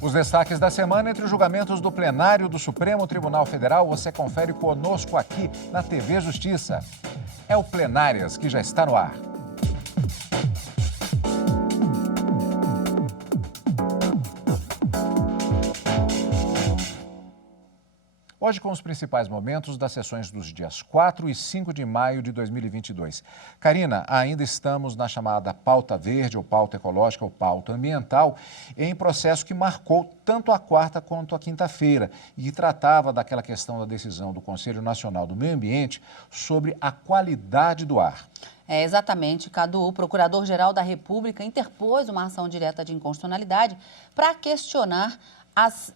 Os destaques da semana entre os julgamentos do plenário do Supremo Tribunal Federal, você confere conosco aqui na TV Justiça. É o Plenárias que já está no ar. Hoje com os principais momentos das sessões dos dias 4 e 5 de maio de 2022. Karina, ainda estamos na chamada pauta verde ou pauta ecológica ou pauta ambiental, em processo que marcou tanto a quarta quanto a quinta-feira e que tratava daquela questão da decisão do Conselho Nacional do Meio Ambiente sobre a qualidade do ar. Exatamente, Cadu. O Procurador-Geral da República interpôs uma ação direta de inconstitucionalidade para questionar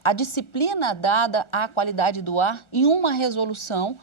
a disciplina dada à qualidade do ar em uma resolução,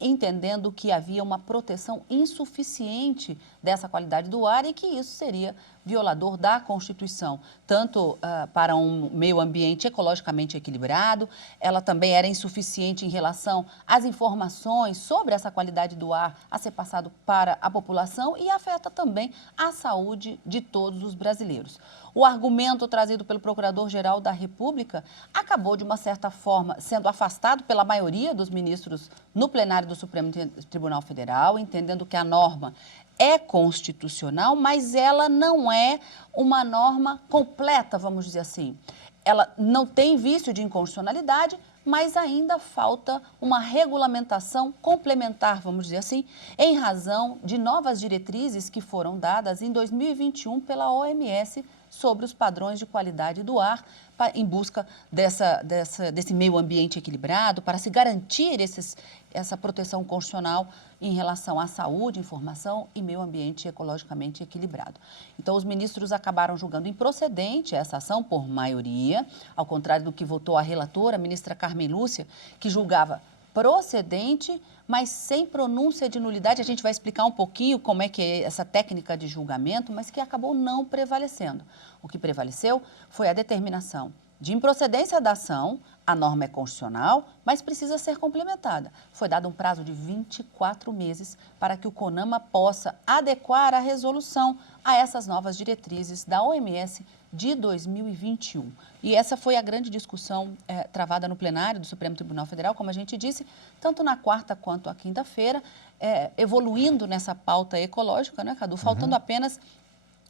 entendendo que havia uma proteção insuficiente dessa qualidade do ar e que isso seria violador da Constituição, tanto para um meio ambiente ecologicamente equilibrado, ela também era insuficiente em relação às informações sobre essa qualidade do ar a ser passado para a população e afeta também a saúde de todos os brasileiros. O argumento trazido pelo Procurador-Geral da República acabou, de uma certa forma, sendo afastado pela maioria dos ministros no plenário do Supremo Tribunal Federal, entendendo que a norma é constitucional, mas ela não é uma norma completa, vamos dizer assim. Ela não tem vício de inconstitucionalidade, mas ainda falta uma regulamentação complementar, vamos dizer assim, em razão de novas diretrizes que foram dadas em 2021 pela OMS sobre os padrões de qualidade do ar, em busca desse meio ambiente equilibrado, para se garantir essa proteção constitucional em relação à saúde, informação e meio ambiente ecologicamente equilibrado. Então, os ministros acabaram julgando improcedente essa ação por maioria, ao contrário do que votou a relatora, a ministra Carmen Lúcia, que julgava procedente, mas sem pronúncia de nulidade. A gente vai explicar um pouquinho como é que é essa técnica de julgamento, mas que acabou não prevalecendo. O que prevaleceu foi a determinação de improcedência da ação. A norma é constitucional, mas precisa ser complementada. Foi dado um prazo de 24 meses para que o CONAMA possa adequar a resolução a essas novas diretrizes da OMS de 2021. E essa foi a grande discussão travada no plenário do Supremo Tribunal Federal, como a gente disse, tanto na quarta quanto na quinta-feira, evoluindo nessa pauta ecológica, né, Cadu? Faltando apenas,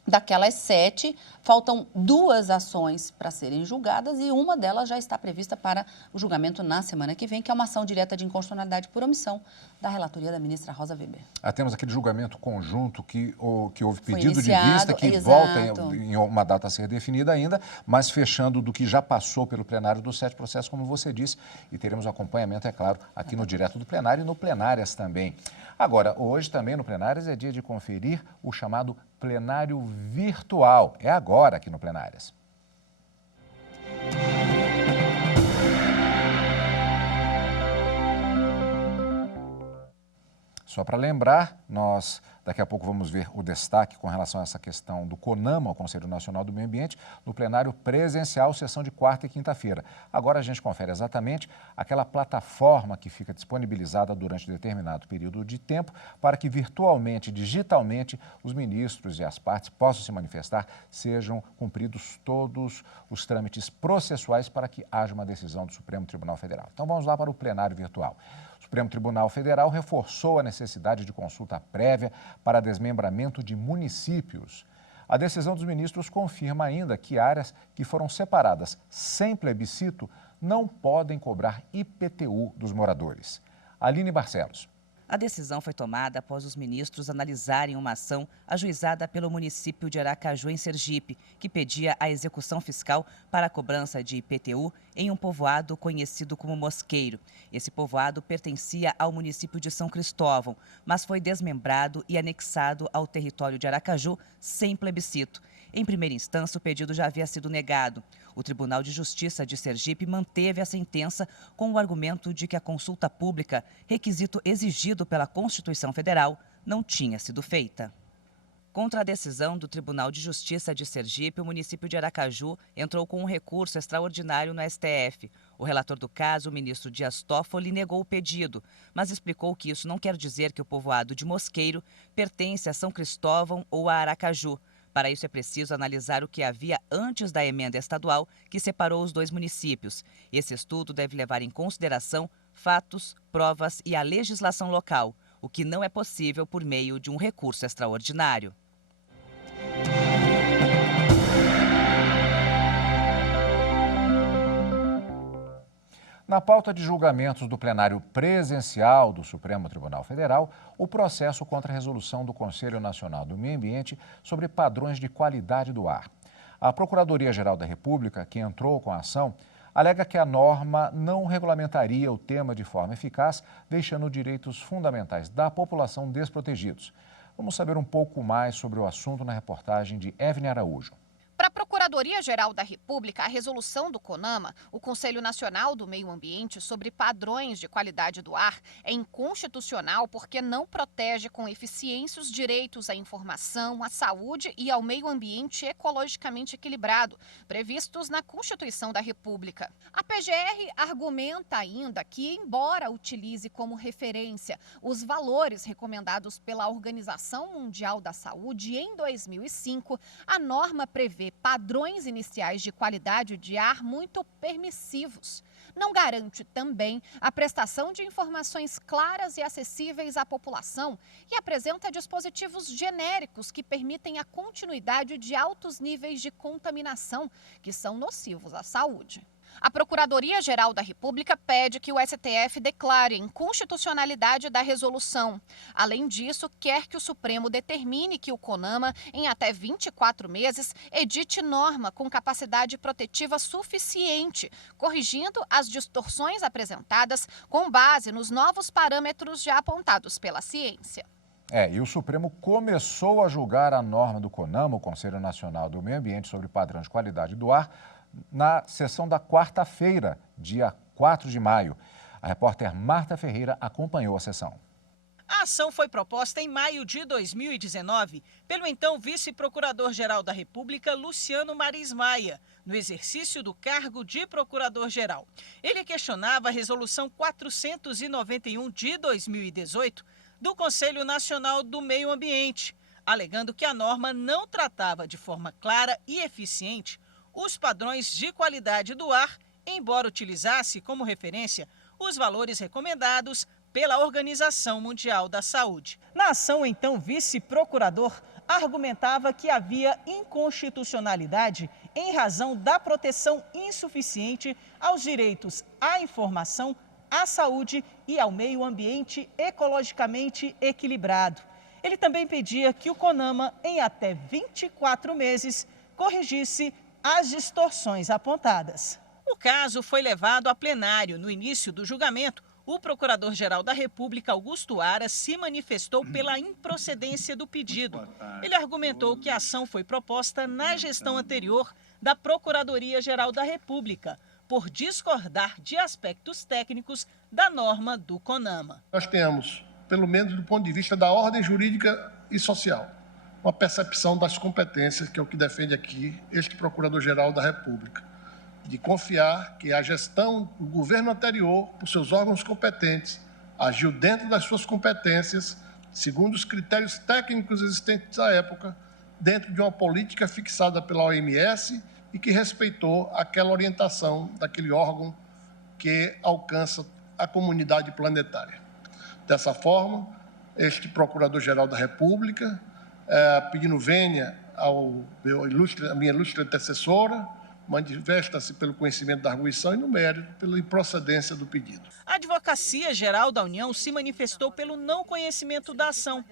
daquelas 7, faltam 2 ações para serem julgadas e uma delas já está prevista para o julgamento na semana que vem, que é uma ação direta de inconstitucionalidade por omissão da relatoria da ministra Rosa Weber. Temos aquele julgamento conjunto que houve pedido de iniciado, vista, que volta em uma data a ser definida ainda, mas fechando do que já passou pelo plenário dos 7 processos, como você disse, e teremos acompanhamento, é claro, aqui no Direto do Plenário e no Plenárias também. Agora, hoje também no Plenárias é dia de conferir o chamado plenário virtual. É agora aqui no Plenárias. Só para lembrar, nós daqui a pouco vamos ver o destaque com relação a essa questão do CONAMA, o Conselho Nacional do Meio Ambiente, no plenário presencial, sessão de quarta e quinta-feira. Agora a gente confere exatamente aquela plataforma que fica disponibilizada durante determinado período de tempo para que virtualmente, digitalmente, os ministros e as partes possam se manifestar, sejam cumpridos todos os trâmites processuais para que haja uma decisão do Supremo Tribunal Federal. Então vamos lá para o plenário virtual. O Supremo Tribunal Federal reforçou a necessidade de consulta prévia para desmembramento de municípios. A decisão dos ministros confirma ainda que áreas que foram separadas sem plebiscito não podem cobrar IPTU dos moradores. Aline Barcelos. A decisão foi tomada após os ministros analisarem uma ação ajuizada pelo município de Aracaju, em Sergipe, que pedia a execução fiscal para a cobrança de IPTU em um povoado conhecido como Mosqueiro. Esse povoado pertencia ao município de São Cristóvão, mas foi desmembrado e anexado ao território de Aracaju sem plebiscito. Em primeira instância, o pedido já havia sido negado. O Tribunal de Justiça de Sergipe manteve a sentença com o argumento de que a consulta pública, requisito exigido pela Constituição Federal, não tinha sido feita. Contra a decisão do Tribunal de Justiça de Sergipe, o município de Aracaju entrou com um recurso extraordinário no STF. O relator do caso, o ministro Dias Toffoli, negou o pedido, mas explicou que isso não quer dizer que o povoado de Mosqueiro pertence a São Cristóvão ou a Aracaju. Para isso é preciso analisar o que havia antes da emenda estadual que separou os dois municípios. Esse estudo deve levar em consideração fatos, provas e a legislação local, o que não é possível por meio de um recurso extraordinário. Na pauta de julgamentos do plenário presencial do Supremo Tribunal Federal, o processo contra a resolução do Conselho Nacional do Meio Ambiente sobre padrões de qualidade do ar. A Procuradoria-Geral da República, que entrou com a ação, alega que a norma não regulamentaria o tema de forma eficaz, deixando direitos fundamentais da população desprotegidos. Vamos saber um pouco mais sobre o assunto na reportagem de Evne Araújo. Para a Procuradoria-Geral da República, a resolução do CONAMA, o Conselho Nacional do Meio Ambiente, sobre padrões de qualidade do ar, é inconstitucional porque não protege com eficiência os direitos à informação, à saúde e ao meio ambiente ecologicamente equilibrado, previstos na Constituição da República. A PGR argumenta ainda que, embora utilize como referência os valores recomendados pela Organização Mundial da Saúde em 2005, a norma prevê padrões iniciais de qualidade de ar muito permissivos. Não garante também a prestação de informações claras e acessíveis à população e apresenta dispositivos genéricos que permitem a continuidade de altos níveis de contaminação, que são nocivos à saúde. A Procuradoria-Geral da República pede que o STF declare a inconstitucionalidade da resolução. Além disso, quer que o Supremo determine que o CONAMA, em até 24 meses, edite norma com capacidade protetiva suficiente, corrigindo as distorções apresentadas com base nos novos parâmetros já apontados pela ciência. E o Supremo começou a julgar a norma do CONAMA, o Conselho Nacional do Meio Ambiente, sobre padrões de qualidade do ar, na sessão da quarta-feira, dia 4 de maio. A repórter Marta Ferreira acompanhou a sessão. A ação foi proposta em maio de 2019 pelo então vice-procurador-geral da República, Luciano Maris Maia, no exercício do cargo de procurador-geral. Ele questionava a Resolução 491 de 2018 do Conselho Nacional do Meio Ambiente, alegando que a norma não tratava de forma clara e eficiente os padrões de qualidade do ar, embora utilizasse como referência os valores recomendados pela Organização Mundial da Saúde. Na ação, então, vice-procurador argumentava que havia inconstitucionalidade em razão da proteção insuficiente aos direitos à informação, à saúde e ao meio ambiente ecologicamente equilibrado. Ele também pedia que o CONAMA, em até 24 meses, corrigisse as distorções apontadas. O caso foi levado a plenário. No início do julgamento, o Procurador-Geral da República, Augusto Aras, se manifestou pela improcedência do pedido. Ele argumentou que a ação foi proposta na gestão anterior da Procuradoria-Geral da República, por discordar de aspectos técnicos da norma do CONAMA. Nós temos, pelo menos do ponto de vista da ordem jurídica e social, uma percepção das competências, que é o que defende aqui este Procurador-Geral da República, de confiar que a gestão do governo anterior, por seus órgãos competentes, agiu dentro das suas competências, segundo os critérios técnicos existentes à época, dentro de uma política fixada pela OMS e que respeitou aquela orientação daquele órgão que alcança a comunidade planetária. Dessa forma, este Procurador-Geral da República, pedindo vênia à minha ilustre antecessora, manifesta-se pelo conhecimento da arguição e, no mérito, pela improcedência do pedido. A Advocacia Geral da União se manifestou pelo não conhecimento da ação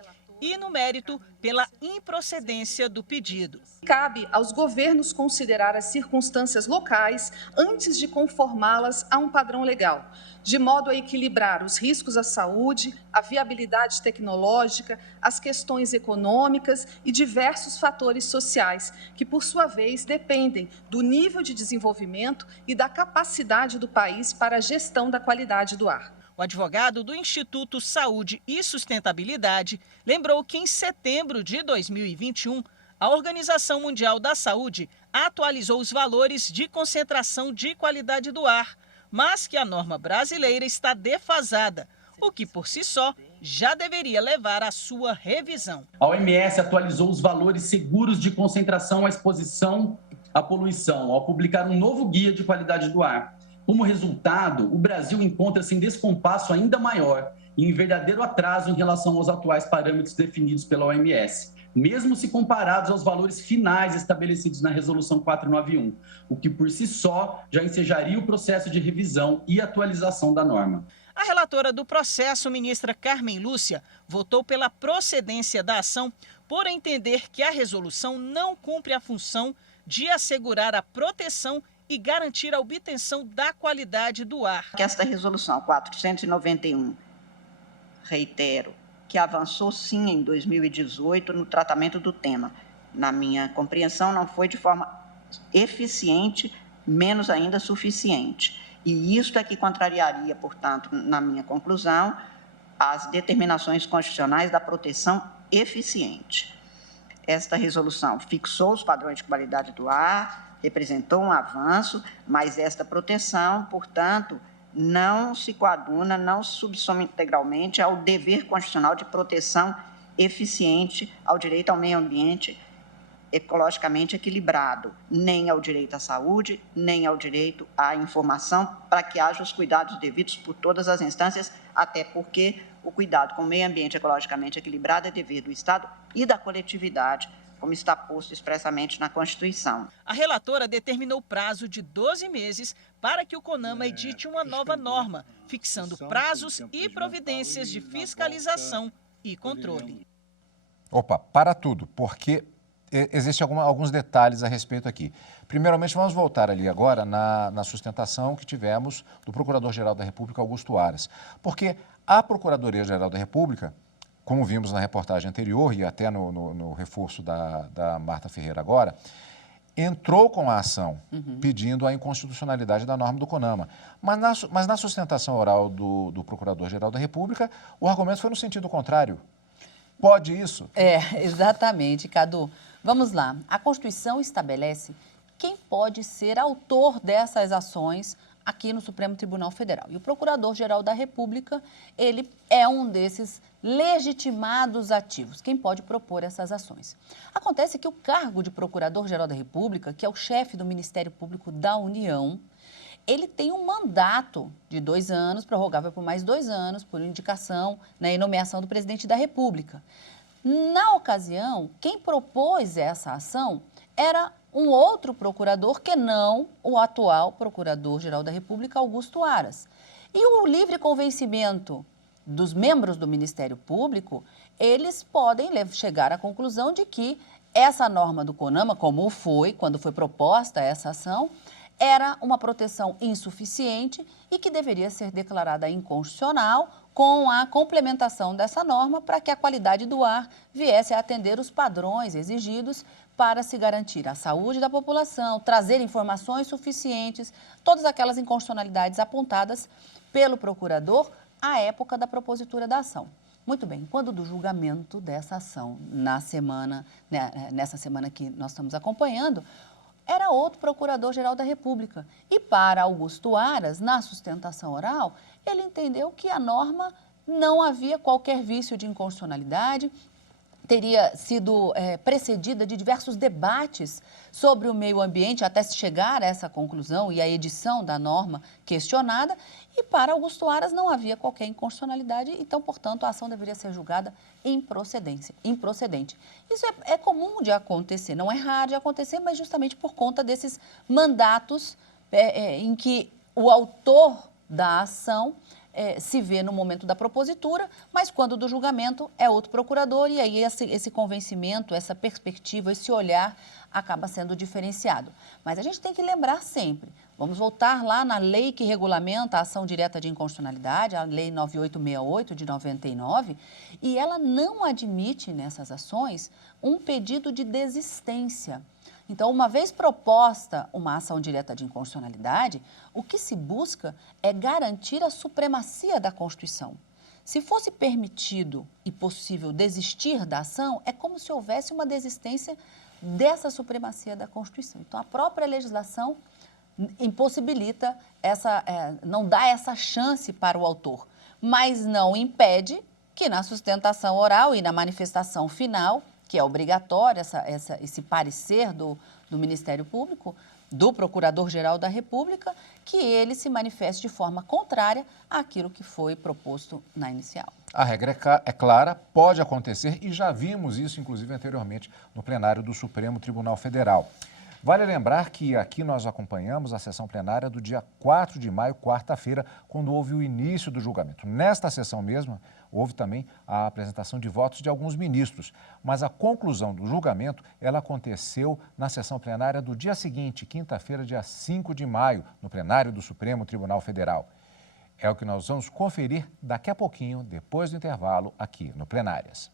e, no mérito, pela improcedência do pedido. Cabe aos governos considerar as circunstâncias locais antes de conformá-las a um padrão legal, de modo a equilibrar os riscos à saúde, a viabilidade tecnológica, as questões econômicas e diversos fatores sociais, que, por sua vez, dependem do nível de desenvolvimento e da capacidade do país para a gestão da qualidade do ar. O advogado do Instituto Saúde e Sustentabilidade lembrou que, em setembro de 2021, a Organização Mundial da Saúde atualizou os valores de concentração de qualidade do ar, mas que a norma brasileira está defasada, o que, por si só, já deveria levar à sua revisão. A OMS atualizou os valores seguros de concentração à exposição à poluição, ao publicar um novo guia de qualidade do ar. Como resultado, o Brasil encontra-se em descompasso ainda maior e em verdadeiro atraso em relação aos atuais parâmetros definidos pela OMS, mesmo se comparados aos valores finais estabelecidos na Resolução 491, o que por si só já ensejaria o processo de revisão e atualização da norma. A relatora do processo, ministra Carmen Lúcia, votou pela procedência da ação por entender que a resolução não cumpre a função de assegurar a proteção e garantir a obtenção da qualidade do ar. Que esta resolução 491, reitero, que avançou sim em 2018 no tratamento do tema. Na minha compreensão, não foi de forma eficiente, menos ainda suficiente. E isto é que contrariaria, portanto, na minha conclusão, as determinações constitucionais da proteção eficiente. Esta resolução fixou os padrões de qualidade do ar, representou um avanço, mas esta proteção, portanto, não se coaduna, não se subsome integralmente ao dever constitucional de proteção eficiente ao direito ao meio ambiente ecologicamente equilibrado, nem ao direito à saúde, nem ao direito à informação, para que haja os cuidados devidos por todas as instâncias, até porque o cuidado com o meio ambiente ecologicamente equilibrado é dever do Estado e da coletividade, como está posto expressamente na Constituição. A relatora determinou prazo de 12 meses para que o CONAMA edite uma nova norma, fixando prazos e providências de fiscalização e controle. Opa, para tudo, porque existem alguns detalhes a respeito aqui. Primeiramente, vamos voltar ali agora na sustentação que tivemos do Procurador-Geral da República, Augusto Aras. Porque a Procuradoria-Geral da República, como vimos na reportagem anterior e até no reforço da Marta Ferreira agora, entrou com a ação pedindo a inconstitucionalidade da norma do CONAMA. Mas na sustentação oral do Procurador-Geral da República, o argumento foi no sentido contrário. Pode isso? Exatamente, Cadu. Vamos lá. A Constituição estabelece quem pode ser autor dessas ações aqui no Supremo Tribunal Federal. E o Procurador-Geral da República, ele é um desses legitimados ativos, quem pode propor essas ações. Acontece que o cargo de Procurador-Geral da República, que é o chefe do Ministério Público da União, ele tem um mandato de 2 anos, prorrogável por mais 2 anos, por indicação, né, e nomeação do Presidente da República. Na ocasião, quem propôs essa ação era um outro procurador que não o atual Procurador-Geral da República, Augusto Aras. E o livre convencimento dos membros do Ministério Público, eles podem chegar à conclusão de que essa norma do CONAMA, como foi quando foi proposta essa ação, era uma proteção insuficiente e que deveria ser declarada inconstitucional com a complementação dessa norma para que a qualidade do ar viesse a atender os padrões exigidos para se garantir a saúde da população, trazer informações suficientes, todas aquelas inconstitucionalidades apontadas pelo procurador à época da propositura da ação. Muito bem, quando do julgamento dessa ação, nessa semana que nós estamos acompanhando, era outro Procurador-Geral da República. E para Augusto Aras, na sustentação oral, ele entendeu que a norma não havia qualquer vício de inconstitucionalidade, teria sido precedida de diversos debates sobre o meio ambiente até se chegar a essa conclusão e a edição da norma questionada. E para Augusto Aras não havia qualquer inconstitucionalidade, então, portanto, a ação deveria ser julgada improcedente. Isso é comum de acontecer, não é raro de acontecer, mas justamente por conta desses mandatos em que o autor da ação se vê no momento da propositura, mas quando do julgamento é outro procurador e aí esse convencimento, essa perspectiva, esse olhar acaba sendo diferenciado. Mas a gente tem que lembrar sempre, vamos voltar lá na lei que regulamenta a ação direta de inconstitucionalidade, a Lei 9868 de 99, e ela não admite nessas ações um pedido de desistência. Então, uma vez proposta uma ação direta de inconstitucionalidade, o que se busca é garantir a supremacia da Constituição. Se fosse permitido e possível desistir da ação, é como se houvesse uma desistência dessa supremacia da Constituição. Então, a própria legislação impossibilita não dá essa chance para o autor, mas não impede que na sustentação oral e na manifestação final, que é obrigatória esse parecer do Ministério Público, do Procurador-Geral da República, que ele se manifeste de forma contrária àquilo que foi proposto na inicial. A regra é clara, pode acontecer e já vimos isso, inclusive, anteriormente no plenário do Supremo Tribunal Federal. Vale lembrar que aqui nós acompanhamos a sessão plenária do dia 4 de maio, quarta-feira, quando houve o início do julgamento. Nesta sessão mesma, houve também a apresentação de votos de alguns ministros, mas a conclusão do julgamento, ela aconteceu na sessão plenária do dia seguinte, quinta-feira, dia 5 de maio, no plenário do Supremo Tribunal Federal. É o que nós vamos conferir daqui a pouquinho, depois do intervalo, aqui no Plenárias.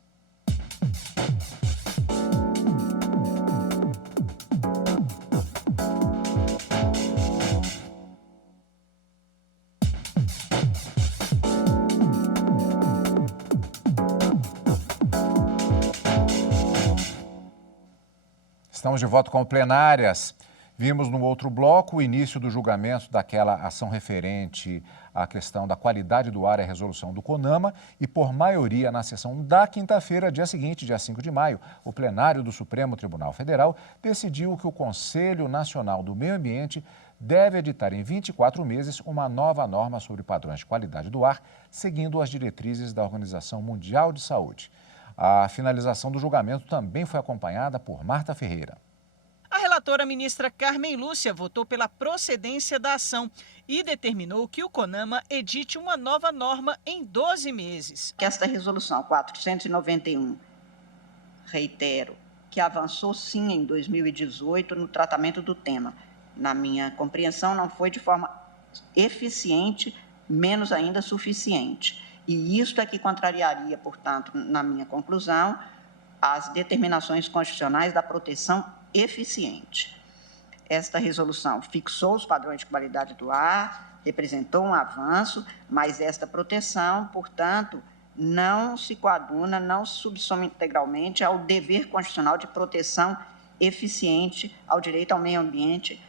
Estamos de volta com o Plenárias. Vimos no outro bloco o início do julgamento daquela ação referente à questão da qualidade do ar e a resolução do CONAMA e, por maioria, na sessão da quinta-feira, dia seguinte, dia 5 de maio, o plenário do Supremo Tribunal Federal decidiu que o Conselho Nacional do Meio Ambiente deve editar em 24 meses uma nova norma sobre padrões de qualidade do ar, seguindo as diretrizes da Organização Mundial de Saúde. A finalização do julgamento também foi acompanhada por Marta Ferreira. A relatora ministra Carmen Lúcia votou pela procedência da ação e determinou que o CONAMA edite uma nova norma em 12 meses. Que esta resolução 491, reitero, que avançou sim em 2018 no tratamento do tema. Na minha compreensão, não foi de forma eficiente, menos ainda suficiente. E isto é que contrariaria, portanto, na minha conclusão, as determinações constitucionais da proteção eficiente. Esta resolução fixou os padrões de qualidade do ar, representou um avanço, mas esta proteção, portanto, não se coaduna, não se subsome integralmente ao dever constitucional de proteção eficiente ao direito ao meio ambiente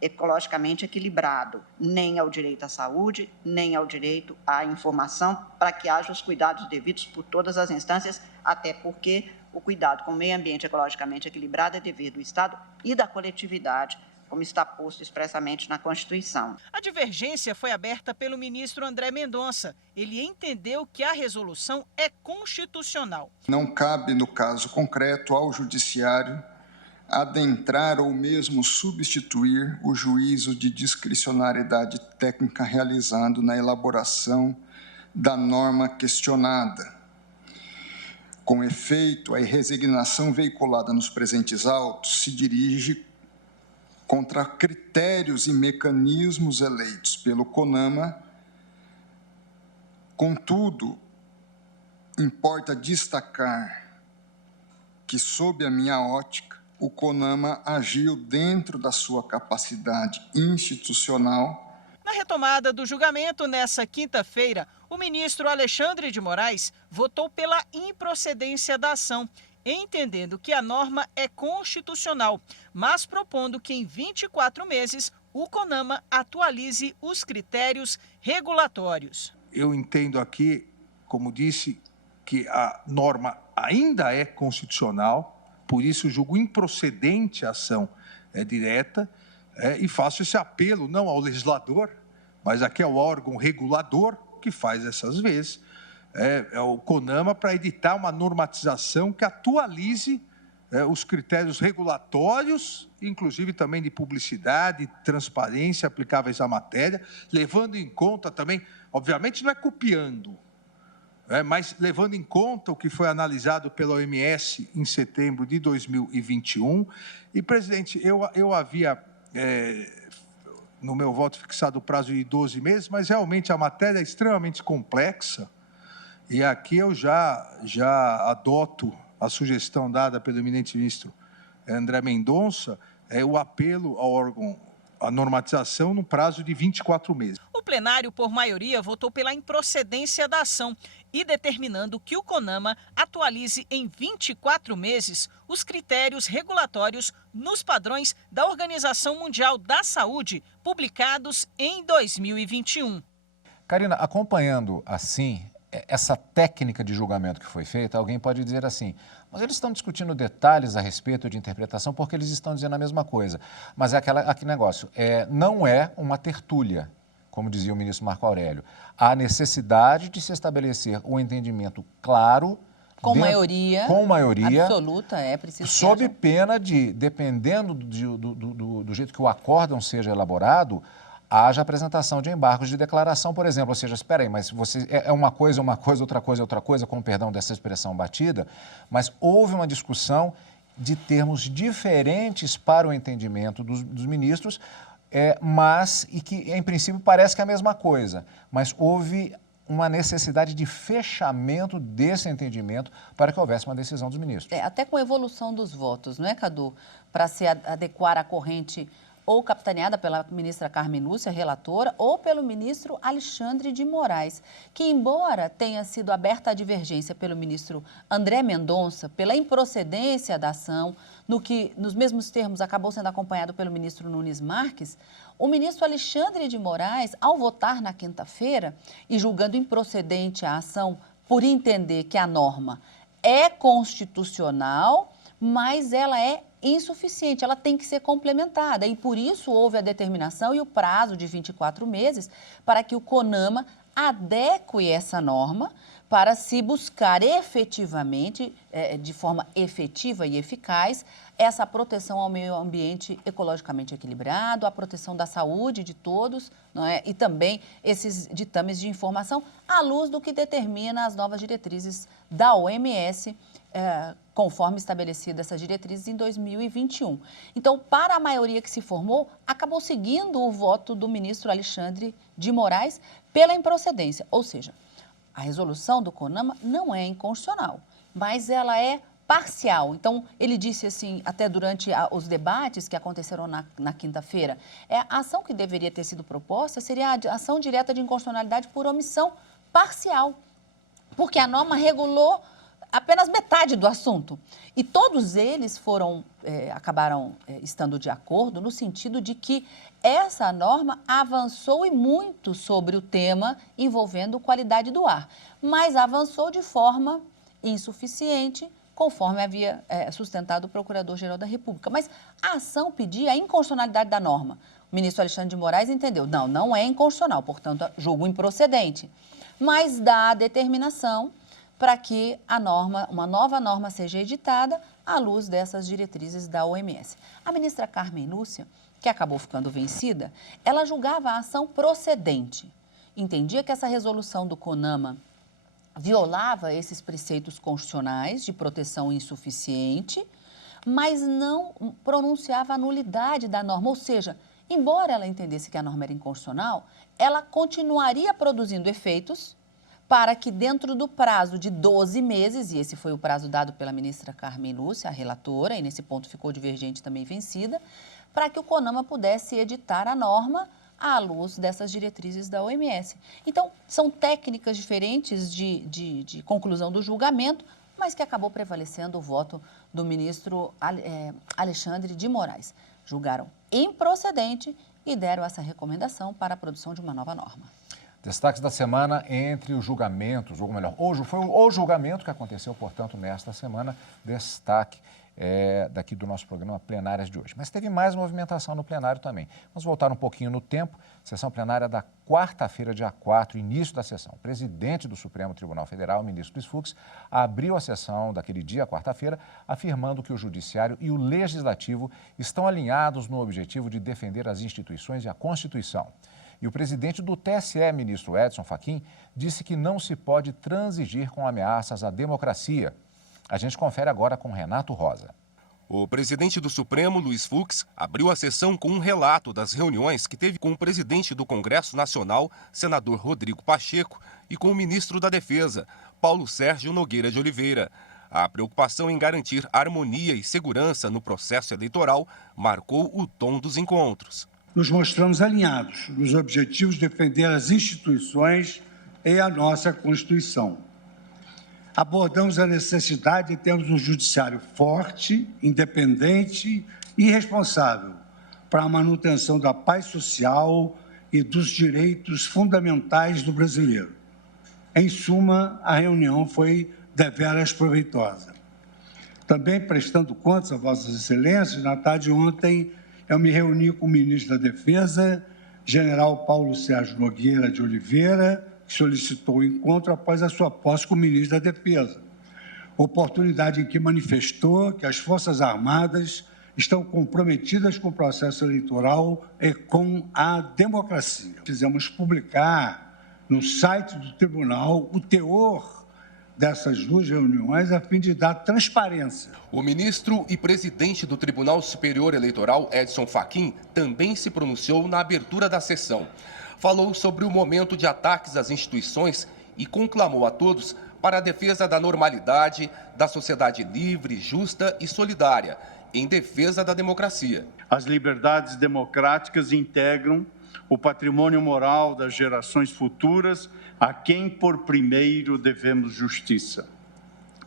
ecologicamente equilibrado, nem ao direito à saúde, nem ao direito à informação, para que haja os cuidados devidos por todas as instâncias, até porque o cuidado com o meio ambiente ecologicamente equilibrado é dever do Estado e da coletividade, como está posto expressamente na Constituição. A divergência foi aberta pelo ministro André Mendonça. Ele entendeu que a resolução é constitucional. Não cabe, no caso concreto, ao Judiciário adentrar ou mesmo substituir o juízo de discricionariedade técnica realizado na elaboração da norma questionada. Com efeito, a resignação veiculada nos presentes autos se dirige contra critérios e mecanismos eleitos pelo CONAMA. Contudo, importa destacar que, sob a minha ótica, o CONAMA agiu dentro da sua capacidade institucional. Na retomada do julgamento, nessa quinta-feira, o ministro Alexandre de Moraes votou pela improcedência da ação, entendendo que a norma é constitucional, mas propondo que em 24 meses o CONAMA atualize os critérios regulatórios. Eu entendo aqui, como disse, que a norma ainda é constitucional, por isso julgo improcedente a ação direta e faço esse apelo não ao legislador, mas aqui ao órgão regulador que faz essas vezes, é o CONAMA, para editar uma normatização que atualize os critérios regulatórios, inclusive também de publicidade e transparência aplicáveis à matéria, levando em conta também, obviamente não é copiando, mas levando em conta o que foi analisado pela OMS em setembro de 2021. E, presidente, eu havia, no meu voto, fixado o prazo de 12 meses, mas realmente a matéria é extremamente complexa e aqui eu já adoto a sugestão dada pelo eminente ministro André Mendonça, o apelo ao órgão, a normatização no prazo de 24 meses. O plenário, por maioria, votou pela improcedência da ação e determinando que o CONAMA atualize em 24 meses os critérios regulatórios nos padrões da Organização Mundial da Saúde, publicados em 2021. Karina, acompanhando assim essa técnica de julgamento que foi feita, alguém pode dizer assim, mas eles estão discutindo detalhes a respeito de interpretação porque eles estão dizendo a mesma coisa. Mas é aquele negócio, não é uma tertúlia, como dizia o ministro Marco Aurélio. Há necessidade de se estabelecer um entendimento claro, com maioria absoluta, preciso. Sob pena de, dependendo do jeito que o acórdão seja elaborado, haja apresentação de embargos de declaração, por exemplo. Ou seja, espera aí, mas você, é uma coisa, outra coisa, com perdão dessa expressão batida, mas houve uma discussão de termos diferentes para o entendimento dos ministros, mas, e que em princípio parece que é a mesma coisa, mas houve uma necessidade de fechamento desse entendimento para que houvesse uma decisão dos ministros. Até com a evolução dos votos, não é, Cadu? Para se adequar à corrente ou capitaneada pela ministra Carmen Lúcia, relatora, ou pelo ministro Alexandre de Moraes, que, embora tenha sido aberta a divergência pelo ministro André Mendonça, pela improcedência da ação, no que, nos mesmos termos, acabou sendo acompanhado pelo ministro Nunes Marques, o ministro Alexandre de Moraes, ao votar na quinta-feira e julgando improcedente a ação por entender que a norma é constitucional, mas ela é insuficiente, ela tem que ser complementada e por isso houve a determinação e o prazo de 24 meses para que o CONAMA adeque essa norma para se buscar efetivamente, de forma efetiva e eficaz, essa proteção ao meio ambiente ecologicamente equilibrado, a proteção da saúde de todos, não é? E também esses ditames de informação à luz do que determina as novas diretrizes da OMS, conforme estabelecidas essas diretrizes em 2021. Então, para a maioria que se formou, acabou seguindo o voto do ministro Alexandre de Moraes pela improcedência, ou seja, a resolução do CONAMA não é inconstitucional, mas ela é parcial. Então, ele disse assim, até durante os debates que aconteceram na quinta-feira, a ação que deveria ter sido proposta seria a ação direta de inconstitucionalidade por omissão parcial, porque a norma regulou apenas metade do assunto. E todos eles acabaram estando de acordo no sentido de que essa norma avançou e muito sobre o tema envolvendo qualidade do ar, mas avançou de forma insuficiente, conforme havia sustentado o Procurador-Geral da República. Mas a ação pedia a inconstitucionalidade da norma. O ministro Alexandre de Moraes entendeu, não é inconstitucional, portanto, julgo improcedente, mas dá a determinação para que uma nova norma seja editada à luz dessas diretrizes da OMS. A ministra Carmen Lúcia, que acabou ficando vencida, ela julgava a ação procedente. Entendia que essa resolução do CONAMA violava esses preceitos constitucionais de proteção insuficiente, mas não pronunciava a nulidade da norma. Ou seja, embora ela entendesse que a norma era inconstitucional, ela continuaria produzindo efeitos para que dentro do prazo de 12 meses, e esse foi o prazo dado pela ministra Carmen Lúcia, a relatora, e nesse ponto ficou divergente também vencida, para que o CONAMA pudesse editar a norma à luz dessas diretrizes da OMS. Então, são técnicas diferentes de conclusão do julgamento, mas que acabou prevalecendo o voto do ministro Alexandre de Moraes. Julgaram improcedente e deram essa recomendação para a produção de uma nova norma. Destaques da semana entre os julgamentos, ou melhor, foi o julgamento que aconteceu, portanto, nesta semana, destaque daqui do nosso programa Plenárias de hoje. Mas teve mais movimentação no plenário também. Vamos voltar um pouquinho no tempo, sessão plenária da quarta-feira, dia 4, início da sessão. O presidente do Supremo Tribunal Federal, o ministro Luiz Fux, abriu a sessão daquele dia, quarta-feira, afirmando que o Judiciário e o Legislativo estão alinhados no objetivo de defender as instituições e a Constituição. E o presidente do TSE, ministro Edson Fachin, disse que não se pode transigir com ameaças à democracia. A gente confere agora com Renato Rosa. O presidente do Supremo, Luiz Fux, abriu a sessão com um relato das reuniões que teve com o presidente do Congresso Nacional, senador Rodrigo Pacheco, e com o ministro da Defesa, Paulo Sérgio Nogueira de Oliveira. A preocupação em garantir harmonia e segurança no processo eleitoral marcou o tom dos encontros. Nos mostramos alinhados nos objetivos de defender as instituições e a nossa Constituição. Abordamos a necessidade de termos um judiciário forte, independente e responsável para a manutenção da paz social e dos direitos fundamentais do brasileiro. Em suma, a reunião foi deveras proveitosa. Também prestando contas a Vossas Excelências, na tarde de ontem eu me reuni com o ministro da Defesa, general Paulo Sérgio Nogueira de Oliveira, que solicitou o encontro após a sua posse como ministro da Defesa. Oportunidade em que manifestou que as Forças Armadas estão comprometidas com o processo eleitoral e com a democracia. Fizemos publicar no site do tribunal o teor dessas duas reuniões a fim de dar transparência. O ministro e presidente do Tribunal Superior Eleitoral, Edson Fachin, também se pronunciou na abertura da sessão. Falou sobre o momento de ataques às instituições e conclamou a todos para a defesa da normalidade, da sociedade livre, justa e solidária, em defesa da democracia. As liberdades democráticas integram o patrimônio moral das gerações futuras, a quem por primeiro devemos justiça.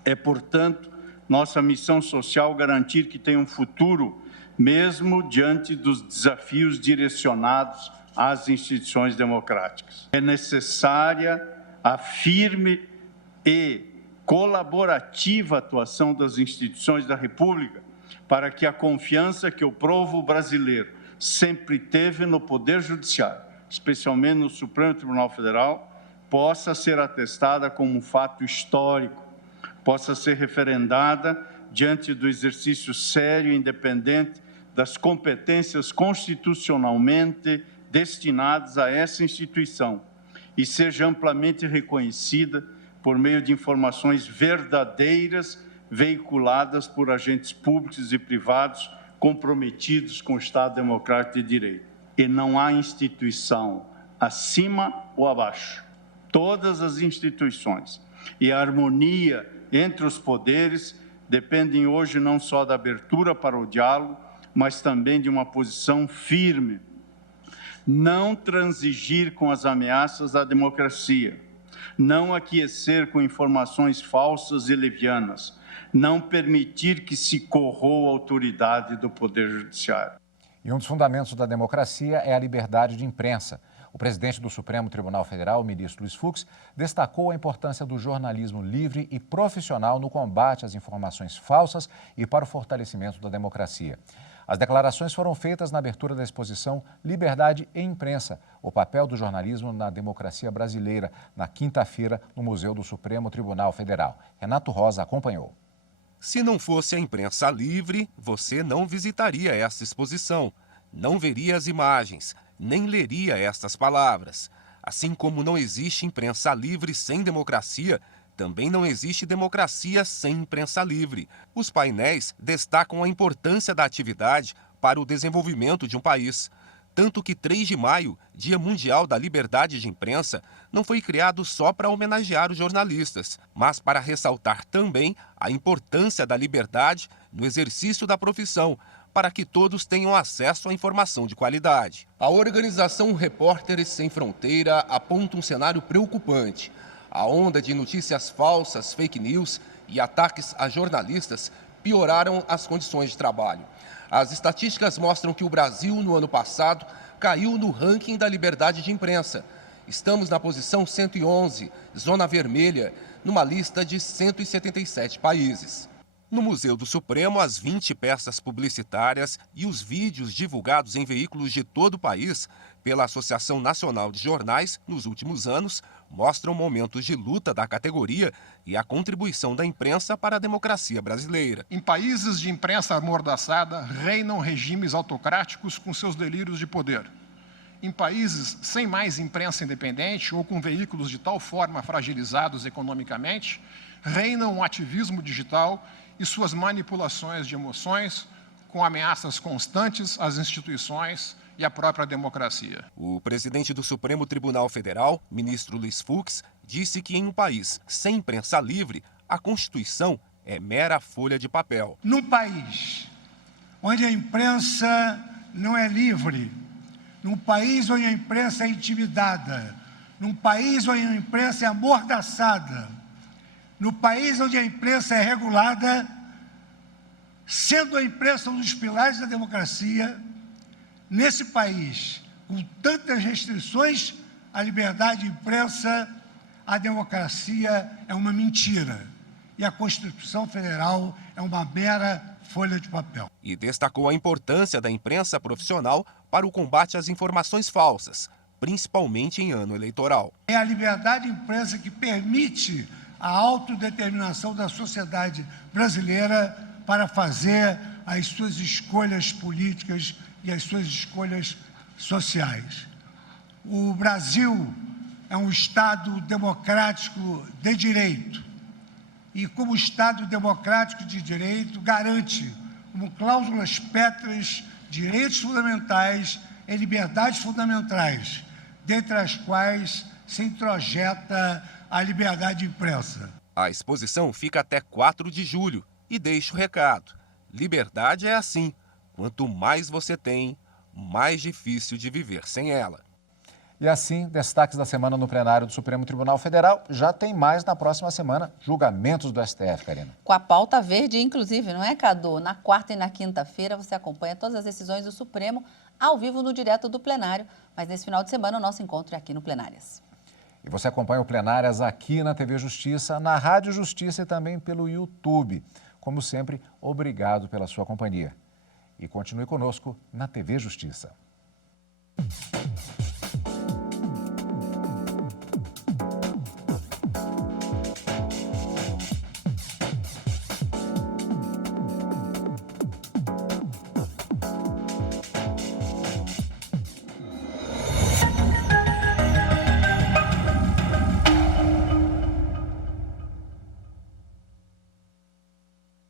É, portanto, nossa missão social garantir que tenham futuro, mesmo diante dos desafios direcionados às instituições democráticas. É necessária a firme e colaborativa atuação das instituições da República para que a confiança que o povo brasileiro sempre teve no Poder Judiciário, especialmente no Supremo Tribunal Federal, possa ser atestada como um fato histórico, possa ser referendada diante do exercício sério e independente das competências constitucionalmente destinadas a essa instituição e seja amplamente reconhecida por meio de informações verdadeiras veiculadas por agentes públicos e privados comprometidos com o Estado Democrático de Direito. E não há instituição acima ou abaixo. Todas as instituições e a harmonia entre os poderes dependem hoje não só da abertura para o diálogo, mas também de uma posição firme. Não transigir com as ameaças à democracia, não aquecer com informações falsas e levianas, não permitir que se corroa a autoridade do Poder Judiciário. E um dos fundamentos da democracia é a liberdade de imprensa. O presidente do Supremo Tribunal Federal, o ministro Luiz Fux, destacou a importância do jornalismo livre e profissional no combate às informações falsas e para o fortalecimento da democracia. As declarações foram feitas na abertura da exposição Liberdade e Imprensa, o papel do jornalismo na democracia brasileira, na quinta-feira, no Museu do Supremo Tribunal Federal. Renato Rosa acompanhou. Se não fosse a imprensa livre, você não visitaria esta exposição, não veria as imagens, nem leria estas palavras. Assim como não existe imprensa livre sem democracia, também não existe democracia sem imprensa livre. Os painéis destacam a importância da atividade para o desenvolvimento de um país. Tanto que 3 de maio, Dia Mundial da Liberdade de Imprensa, não foi criado só para homenagear os jornalistas, mas para ressaltar também a importância da liberdade no exercício da profissão, para que todos tenham acesso à informação de qualidade. A organização Repórteres Sem Fronteira aponta um cenário preocupante. A onda de notícias falsas, fake news e ataques a jornalistas pioraram as condições de trabalho. As estatísticas mostram que o Brasil, no ano passado, caiu no ranking da liberdade de imprensa. Estamos na posição 111, zona vermelha, numa lista de 177 países. No Museu do Supremo, as 20 peças publicitárias e os vídeos divulgados em veículos de todo o país pela Associação Nacional de Jornais nos últimos anos mostram momentos de luta da categoria e a contribuição da imprensa para a democracia brasileira. Em países de imprensa amordaçada, reinam regimes autocráticos com seus delírios de poder. Em países sem mais imprensa independente ou com veículos de tal forma fragilizados economicamente, reina um ativismo digital e suas manipulações de emoções com ameaças constantes às instituições e à própria democracia. O presidente do Supremo Tribunal Federal, ministro Luiz Fux, disse que em um país sem imprensa livre, a Constituição é mera folha de papel. Num país onde a imprensa não é livre, num país onde a imprensa é intimidada, num país onde a imprensa é amordaçada, no país onde a imprensa é regulada, sendo a imprensa um dos pilares da democracia, nesse país, com tantas restrições à liberdade de imprensa, a democracia é uma mentira e a Constituição Federal é uma mera folha de papel. E destacou a importância da imprensa profissional para o combate às informações falsas, principalmente em ano eleitoral. É a liberdade de imprensa que permite a autodeterminação da sociedade brasileira para fazer as suas escolhas políticas e as suas escolhas sociais. O Brasil é um Estado democrático de direito e, como Estado democrático de direito, garante, como cláusulas pétreas, direitos fundamentais e liberdades fundamentais, dentre as quais se introjeta a liberdade de imprensa. A exposição fica até 4 de julho e deixa o recado. Liberdade é assim. Quanto mais você tem, mais difícil de viver sem ela. E assim, destaques da semana no plenário do Supremo Tribunal Federal. Já tem mais na próxima semana, julgamentos do STF, Karina. Com a pauta verde, inclusive, não é, Cadu? Na quarta e na quinta-feira você acompanha todas as decisões do Supremo ao vivo no direto do plenário. Mas nesse final de semana o nosso encontro é aqui no Plenárias. E você acompanha o Plenárias aqui na TV Justiça, na Rádio Justiça e também pelo YouTube. Como sempre, obrigado pela sua companhia. E continue conosco na TV Justiça.